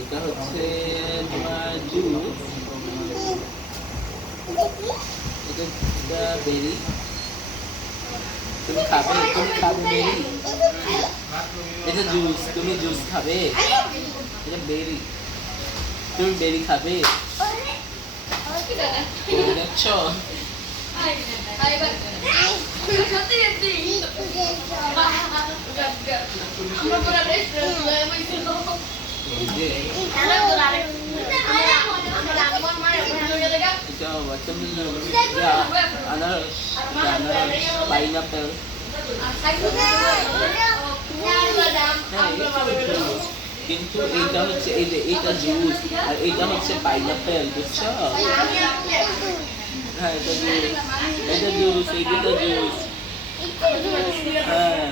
এটা হচ্ছে তোমার জুস, এটা বেরি। তুমি খাবে বেরি? এটা জুস, তুমি জুস খাবে? এটা বেরি, তুমি বেরি খাবে? দেখছো পাইনাপেল, কিন্তু এইটা হচ্ছে এইটা জুস আর এইটা হচ্ছে পাইনাপেল, বুঝছো? হ্যাঁ এটা জুস, এইটা জুস। হ্যাঁ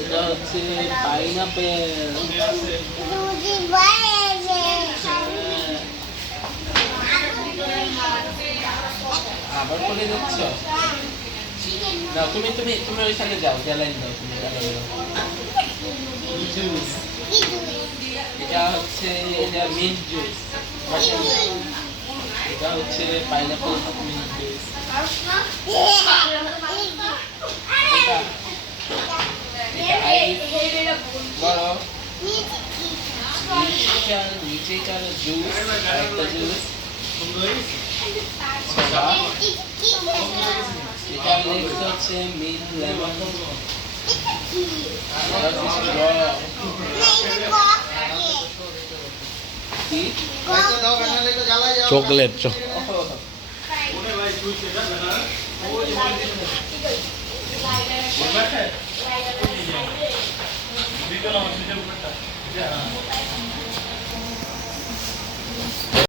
এটা হচ্ছে পাইনাপেল। আবার করে দিচ্ছ না? তুমি তুমি তুমি ওইখানে যাও, জ্বালাই দাও, তুমি জ্বালাই দাও। জুস, এটা হচ্ছে এটা মিন্ট জুস, এটা হচ্ছে পাইনাপেল মিন্ট জুস। বড় নিচে জুস, একটা জুস। এটা নেক্সট হচ্ছে মিন্ট লেমন, চকলেট